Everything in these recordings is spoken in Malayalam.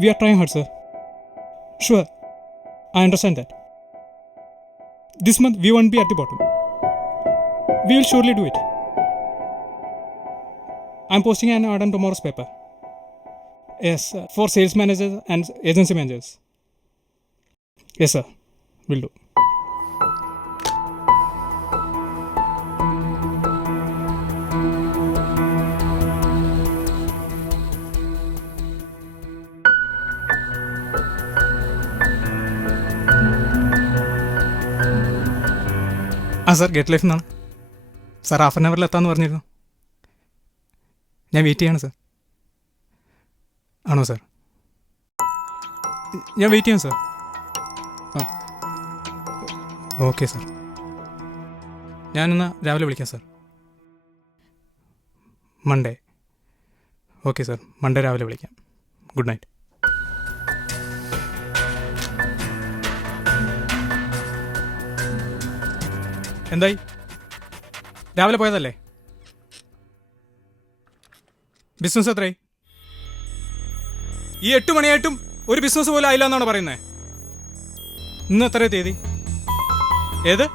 We are trying hard, sir. Sure, I understand that. This month we won't be at the bottom. We will surely do it. I'm posting an ad on tomorrow's paper. Yes, for sales managers and agency managers. Yes, sir. Will do. Sir get life എന്നാണ് സാർ. ഹാഫ് ആൻ അവറിൽ എത്താമെന്ന് പറഞ്ഞിരുന്നു. ഞാൻ വെയിറ്റ് ചെയ്യാണ് സാർ. ആണോ സാർ? ഞാൻ വെയിറ്റ് ചെയ്യാം സാർ. ആ ഓക്കെ സാർ. ഞാനെന്നാൽ രാവിലെ വിളിക്കാം sir. Monday. Okay sir, Monday രാവിലെ വിളിക്കാം. Good night. എന്തായി? രാവിലെ പോയതല്ലേ? ബിസിനസ് എത്രയായി? ഈ 8 മണിയായിട്ടും ഒരു ബിസിനസ് പോലും ആയില്ല എന്നാണ് പറയുന്നത്. ഇന്ന് എത്രയോ തീയതി? ഏത്?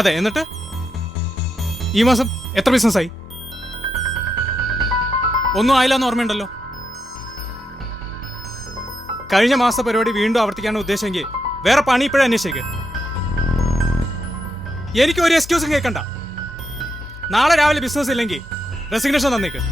അതെ, എന്നിട്ട് ഈ മാസം എത്ര ബിസിനസ്സായി? ഒന്നും ആയില്ല എന്ന് ഓർമ്മയുണ്ടല്ലോ. കഴിഞ്ഞ മാസത്തെ പരിപാടി വീണ്ടും ആവർത്തിക്കാനുള്ള ഉദ്ദേശമെങ്കിൽ വേറെ പണി ഇപ്പോഴും അന്വേഷിച്ചേക്ക്. എനിക്ക് ഒരു എക്സ്ക്യൂസും കേൾക്കണ്ട. നാളെ രാവിലെ ബിസിനസ് ഇല്ലെങ്കിൽ റെസിഗ്നേഷൻ തന്നേക്ക്.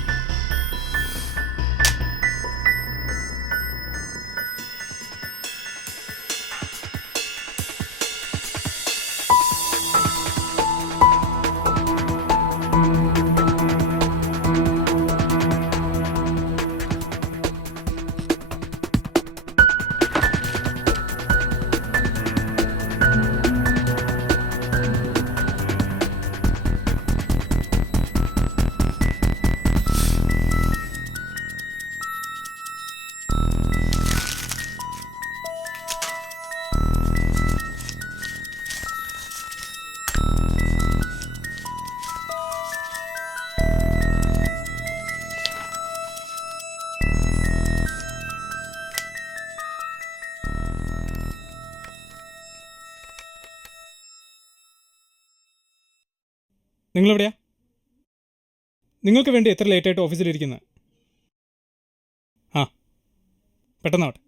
നിങ്ങളെവിടെയാ? നിങ്ങൾക്ക് വേണ്ടി എത്ര ലേറ്റായിട്ട് ഓഫീസിലിരിക്കുന്നത്? ആ, പെട്ടെന്നാവട്ടെ.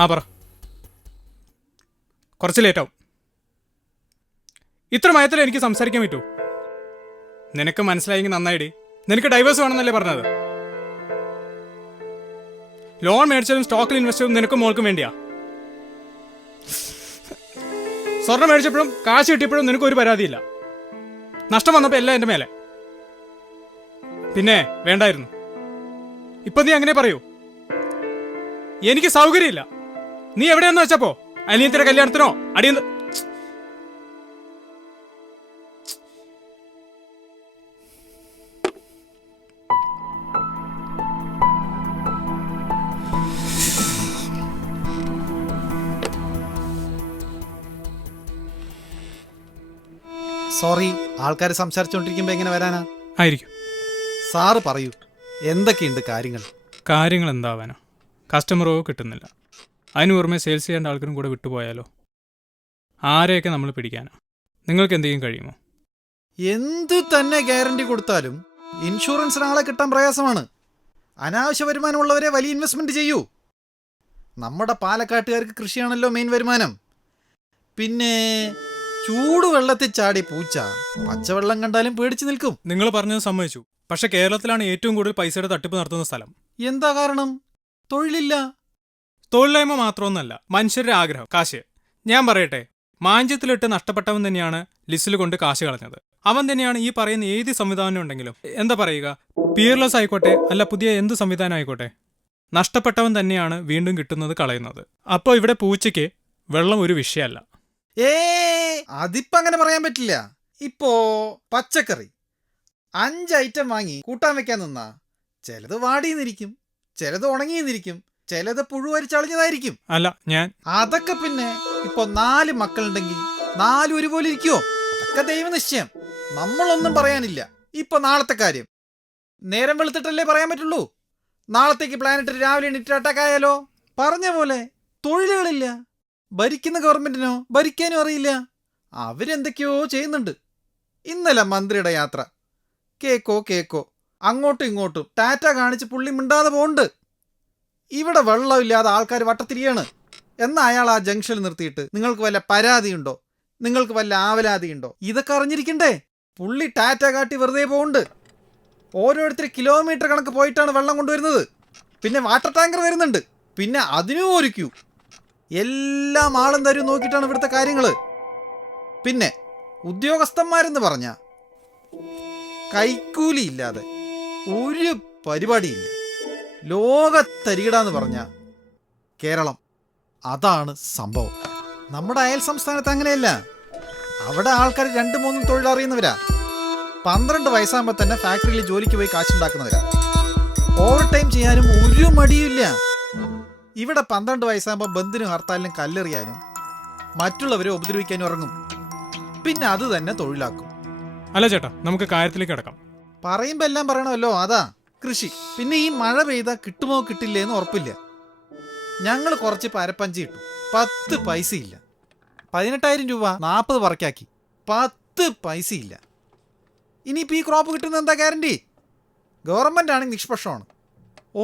ആ പറ. കുറച്ച് ലേറ്റാവും. ഇത്ര മയത്തിൽ എനിക്ക് സംസാരിക്കാൻ പറ്റൂ? നിനക്ക് മനസ്സിലായെങ്കിൽ നന്നായിടി. നിനക്ക് ഡൈവേഴ്സ് വേണമെന്നല്ലേ പറഞ്ഞത്? ലോൺ മേടിച്ചാലും സ്റ്റോക്കിൽ ഇൻവെസ്റ്റ് ചെയ്തും നിനക്കും മോൾക്കും വേണ്ടിയാ. സ്വർണം മേടിച്ചപ്പോഴും കാശ് കിട്ടിയപ്പോഴും നിനക്കൊരു പരാതിയില്ല. നഷ്ടം വന്നപ്പോൾ എല്ലാം എൻ്റെ മേലെ. പിന്നെ വേണ്ടായിരുന്നു. ഇപ്പൊ നീ അങ്ങനെ പറയൂ? എനിക്ക് സൗകര്യമില്ല. നീ എവിടെയെന്ന് വെച്ചപ്പോ അനിയത്തിന്റെ കല്യാണത്തിനോ അടിയന്ത സോറി, ആൾക്കാർ സംസാരിച്ചുകൊണ്ടിരിക്കുമ്പോ എങ്ങനെ വരാനാ? ആയിരിക്കും. സാറ് പറയൂ, എന്തൊക്കെയുണ്ട് കാര്യങ്ങൾ? കാര്യങ്ങൾ എന്താവാനോ? കസ്റ്റമറോ കിട്ടുന്നില്ല. അതിന് പുറമെ സെയിൽസ് ചെയ്യേണ്ട ആൾക്കാരും കൂടെ വിട്ടുപോയാലോ? ആരെയൊക്കെ നമ്മൾ പിടിക്കാനാ? നിങ്ങൾക്ക് എന്തെങ്കിലും കഴിയുമോ? എന്തു തന്നെ ഗ്യാരണ്ടി കൊടുത്താലും ഇൻഷുറൻസിന് ആളെ കിട്ടാൻ പ്രയാസമാണ്. അനാവശ്യ വരുമാനമുള്ളവരെ വലിയ ഇൻവെസ്റ്റ്മെന്റ് ചെയ്യൂ. നമ്മുടെ പാലക്കാട്ടുകാർക്ക് കൃഷിയാണല്ലോ മെയിൻ വരുമാനം. പിന്നെ ചൂടുവെള്ളത്തിൽ ചാടി പൂച്ച പച്ചവെള്ളം കണ്ടാലും പേടിച്ചു നിൽക്കും. നിങ്ങൾ പറഞ്ഞത് സമ്മതിച്ചു. പക്ഷെ കേരളത്തിലാണ് ഏറ്റവും കൂടുതൽ പൈസയുടെ തട്ടിപ്പ് നടത്തുന്ന സ്ഥലം. എന്താ കാരണം? തൊഴിലില്ല. തൊഴിലില്ലായ്മ മാത്രമൊന്നല്ല, മനുഷ്യരുടെ ആഗ്രഹം കാശ്. ഞാൻ പറയട്ടെ, മാഞ്ചത്തിലിട്ട് നഷ്ടപ്പെട്ടവൻ തന്നെയാണ് ലിസ്റ്റിൽ കൊണ്ട് കാശ് കളഞ്ഞത്. അവൻ തന്നെയാണ് ഈ പറയുന്ന ഏത് സംവിധാനം ഉണ്ടെങ്കിലും, എന്താ പറയുക, പിയർലെസ് ആയിക്കോട്ടെ അല്ല പുതിയ എന്ത് സംവിധാനം ആയിക്കോട്ടെ, നഷ്ടപ്പെട്ടവൻ തന്നെയാണ് വീണ്ടും കിട്ടുന്നത് കളയുന്നത്. അപ്പോൾ ഇവിടെ പൂച്ചയ്ക്ക് വെള്ളം ഒരു വിഷയമല്ല. അതിപ്പോ അങ്ങനെ പറയാൻ പറ്റില്ല. ഇപ്പോ പച്ചക്കറി 5 ഐറ്റം വാങ്ങി കൂട്ടാൻ വെക്കാൻ നിന്നാ ചിലത് വാടിയെന്നിരിക്കും, ചിലത് ഉണങ്ങിയെന്നിരിക്കും, ചിലത് പുഴുവരിച്ചളിഞ്ഞതായിരിക്കും. അല്ല, അതൊക്കെ പിന്നെ ഇപ്പൊ 4 മക്കളുണ്ടെങ്കിൽ 4 ഒരുപോലെ ഇരിക്കുവോ? അതൊക്കെ ദൈവനിശ്ചയം, നമ്മളൊന്നും പറയാനില്ല. ഇപ്പൊ നാളത്തെ കാര്യം നേരം വെളുത്തിട്ടല്ലേ പറയാൻ പറ്റുള്ളൂ. നാളത്തേക്ക് പ്ലാനറ്റ് രാവിലെ എണീറ്റ് അറ്റാക്ക് ആയാലോ? പറഞ്ഞ പോലെ തൊഴിലുകളില്ല, ഭരിക്കുന്ന ഗവൺമെന്റിനോ ഭരിക്കാനും അറിയില്ല. അവരെന്തൊക്കെയോ ചെയ്യുന്നുണ്ട്. ഇന്നലെ മന്ത്രിയുടെ യാത്ര, കേക്കോ അങ്ങോട്ടും ഇങ്ങോട്ടും ടാറ്റ കാണിച്ച് പുള്ളി മിണ്ടാതെ പോണ്ട്. ഇവിടെ വെള്ളമില്ലാതെ ആൾക്കാർ വട്ടത്തിരിയാണ്. എന്നാൽ അയാൾ ആ ജംഗ്ഷനിൽ നിർത്തിയിട്ട് നിങ്ങൾക്ക് വല്ല പരാതിയുണ്ടോ, നിങ്ങൾക്ക് വല്ല ആവലാതിയുണ്ടോ, ഇതൊക്കെ അറിഞ്ഞിരിക്കണ്ടേ? പുള്ളി ടാറ്റ കാട്ടി വെറുതെ പോകുന്നുണ്ട്. ഓരോരുത്തർ കിലോമീറ്റർ കണക്ക് പോയിട്ടാണ് വെള്ളം കൊണ്ടുവരുന്നത്. പിന്നെ വാട്ടർ ടാങ്കർ വരുന്നുണ്ട്, പിന്നെ അതിനും ഒരു ക്യൂ. എല്ലാം ആളും തരും നോക്കിയിട്ടാണ് ഇവിടുത്തെ കാര്യങ്ങൾ. പിന്നെ ഉദ്യോഗസ്ഥന്മാരെന്ന് പറഞ്ഞ കൈക്കൂലി ഇല്ലാതെ ഒരു പരിപാടിയില്ല. ലോകത്തരികിടാന്ന് പറഞ്ഞ കേരളം, അതാണ് സംഭവം. നമ്മുടെ അയൽ സംസ്ഥാനത്ത് അങ്ങനെയല്ല. അവിടെ ആൾക്കാർ 2-3 തൊഴിലറിയുന്നവരാ. 12 വയസ്സാകുമ്പോൾ തന്നെ ഫാക്ടറിയിൽ ജോലിക്ക് പോയി കാശുണ്ടാക്കുന്നവരാ. ഓവർ ടൈം ചെയ്യാനും ഒരു മടിയുമില്ല. ഇവിടെ 12 വയസ്സാകുമ്പോൾ ബന്ധിനും ഹർത്താലിനും കല്ലെറിയാനും മറ്റുള്ളവരെ ഉപദ്രവിക്കാനും ഇറങ്ങും. പിന്നെ അത് തന്നെ തൊഴിലാക്കും. അല്ല ചേട്ടാ, നമുക്ക് കാര്യത്തിലേക്ക് കിടക്കാം. പറയുമ്പോൾ എല്ലാം പറയണമല്ലോ. അതാ കൃഷി. പിന്നെ ഈ മഴ പെയ്താൽ കിട്ടുമോ കിട്ടില്ലേ എന്ന് ഉറപ്പില്ല. ഞങ്ങൾ കുറച്ച് പരപ്പഞ്ചി ഇട്ടു, 10 പൈസയില്ല. 18,000 രൂപ 40 പറക്കാക്കി, 10 പൈസയില്ല. ഇനിയിപ്പോൾ ഈ ക്രോപ്പ് കിട്ടുന്ന എന്താ ഗ്യാരണ്ടി? ഗവൺമെൻറ് ആണെങ്കിൽ നിഷ്പക്ഷമാണ്,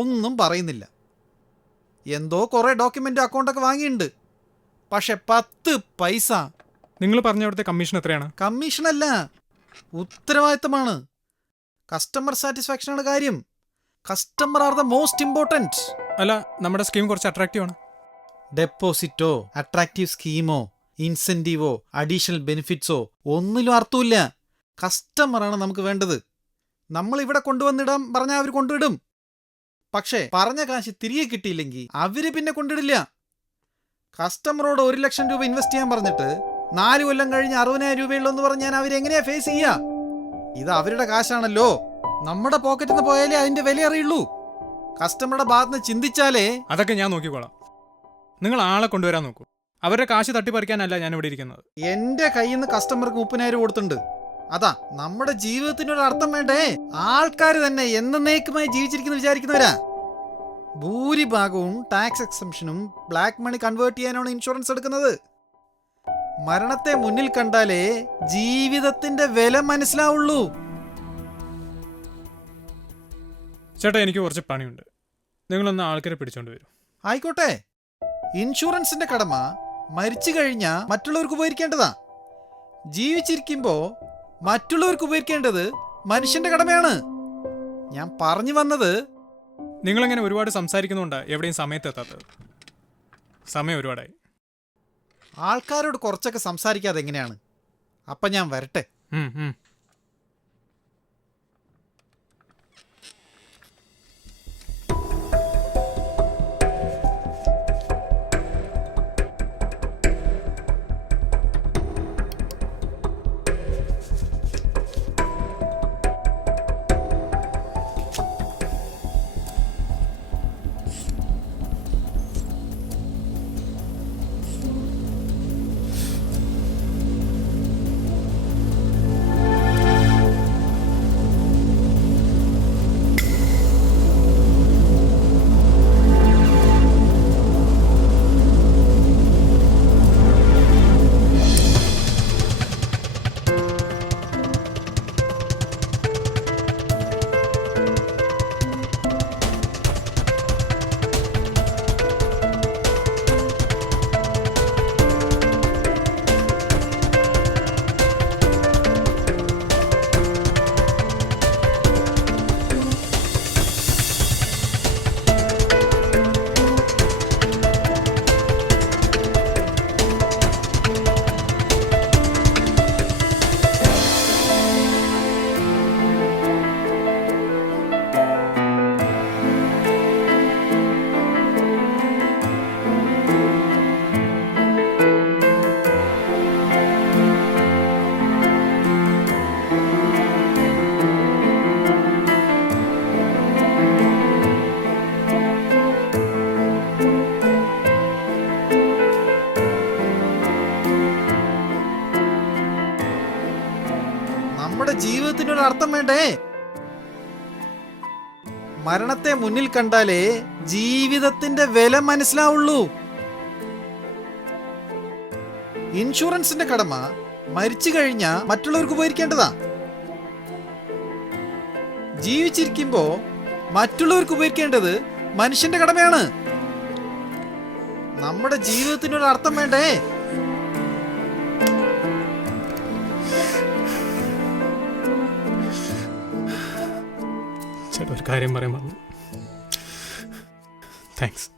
ഒന്നും പറയുന്നില്ല. എന്തോ കുറേ ഡോക്യുമെൻ്റ് അക്കൗണ്ടൊക്കെ വാങ്ങിയിട്ടുണ്ട്, പക്ഷെ 10 പൈസ. നിങ്ങൾ പറഞ്ഞ അവിടുത്തെ കമ്മീഷൻ എത്രയാണ്? കമ്മീഷനല്ല, ഉത്തരവാദിത്തമാണ്. കസ്റ്റമർ സാറ്റിസ്ഫാക്ഷനാണ് കാര്യം. Customer are the most important. അല്ല, നമ്മുടെ സ്കീം കുറച്ച് അട്രാക്റ്റീവ് ആണ്. ഡെപ്പോസിറ്റോ അട്രാക്റ്റീവ് സ്കീമോ ഇൻസെൻറ്റീവോ അഡീഷണൽ ബെനിഫിറ്റ്സോ ഒന്നിലും അർത്ഥമില്ല. കസ്റ്റമറാണ് നമുക്ക് വേണ്ടത്. നമ്മളിവിടെ കൊണ്ടുവന്നിടാൻ പറഞ്ഞാൽ അവർ കൊണ്ടുവിടും. പക്ഷേ പറഞ്ഞ കാശ് തിരികെ കിട്ടിയില്ലെങ്കിൽ അവർ പിന്നെ കൊണ്ടിടില്ല. കസ്റ്റമറോട് 1 ലക്ഷം രൂപ ഇൻവെസ്റ്റ് ചെയ്യാൻ പറഞ്ഞിട്ട് 4 കൊല്ലം കഴിഞ്ഞ് 60,000 രൂപയുള്ളൂ പറഞ്ഞാൽ അവരെങ്ങനെയാ ഫേസ് ചെയ്യുക? ഇത് അവരുടെ കാശാണല്ലോ. നമ്മുടെ പോക്കറ്റിൽ നിന്ന് പോയാലേ അതിന്റെ വില അറിയുള്ളൂ. കസ്റ്റമറുടെ ഭാഗത്ത് ചിന്തിച്ചാലേ. അതൊക്കെ ഞാൻ നോക്കിക്കോളാം. നിങ്ങൾ ആളെ കൊണ്ടുവരാൻ നോക്കൂ. അവരുടെ കാശ് തട്ടിപ്പറിക്കാനല്ല ഞാൻ ഇവിടെ ഇരിക്കുന്നത്. എന്റെ കയ്യിൽ നിന്ന് കസ്റ്റമർക്ക് 30,000 കൊടുത്തിട്ടുണ്ട്. അതാ നമ്മുടെ ജീവിതത്തിനൊരു അർത്ഥം വേണ്ടേ? ആൾക്കാർ തന്നെ എന്നേക്കുമായി ജീവിച്ചിരിക്കുന്നു വിചാരിക്കുന്നവരാ. ഭൂരിഭാഗവും ടാക്സ് എക്സംഷനും ബ്ലാക്ക് മണി കൺവേർട്ട് ചെയ്യാനാണ് ഇൻഷുറൻസ് എടുക്കുന്നത്. മരണത്തെ മുന്നിൽ കണ്ടാലേ ജീവിതത്തിന്റെ വില മനസ്സിലാവുള്ളൂ. ചേട്ടാ, എനിക്ക് കുറച്ച് പണിയുണ്ട്. നിങ്ങളൊന്ന് ആൾക്കാരെ പിടിച്ചോണ്ട് വരും. ആയിക്കോട്ടെ. ഇൻഷുറൻസിന്റെ കടമ മരിച്ചു കഴിഞ്ഞാ മറ്റുള്ളവർക്ക് ഉപകരിക്കേണ്ടതാ. ജീവിച്ചിരിക്കുമ്പോ മറ്റുള്ളവർക്ക് ഉപകരിക്കേണ്ടത് മനുഷ്യന്റെ കടമയാണ്. ഞാൻ പറഞ്ഞു വന്നത്, നിങ്ങളിങ്ങനെ ഒരുപാട് സംസാരിക്കുന്നുണ്ടാ എവിടെയും സമയത്തെത്താത്തത്. സമയം ഒരുപാടായി. ആൾക്കാരോട് കുറച്ചൊക്കെ സംസാരിക്കാതെ എങ്ങനെയാണ്? അപ്പം ഞാൻ വരട്ടെ. അർത്ഥം വേണ്ടേ? മരണത്തെ മുന്നിൽ കണ്ടാലേ ജീവിതത്തിന്റെ വില മനസ്സിലാവുള്ളൂ. ഇൻഷുറൻസിന്റെ കടമ മരിച്ചു കഴിഞ്ഞാ മറ്റുള്ളവർക്ക് ഉപകരിക്കേണ്ടതാ. ജീവിച്ചിരിക്കുമ്പോ മറ്റുള്ളവർക്ക് ഉപകരിക്കേണ്ടത് മനുഷ്യന്റെ കടമയാണ്. നമ്മുടെ ജീവിതത്തിനൊരു അർത്ഥം വേണ്ടേ? ചേട്ടാ ഒരു കാര്യം പറയാൻ പറഞ്ഞു. താങ്ക്സ്.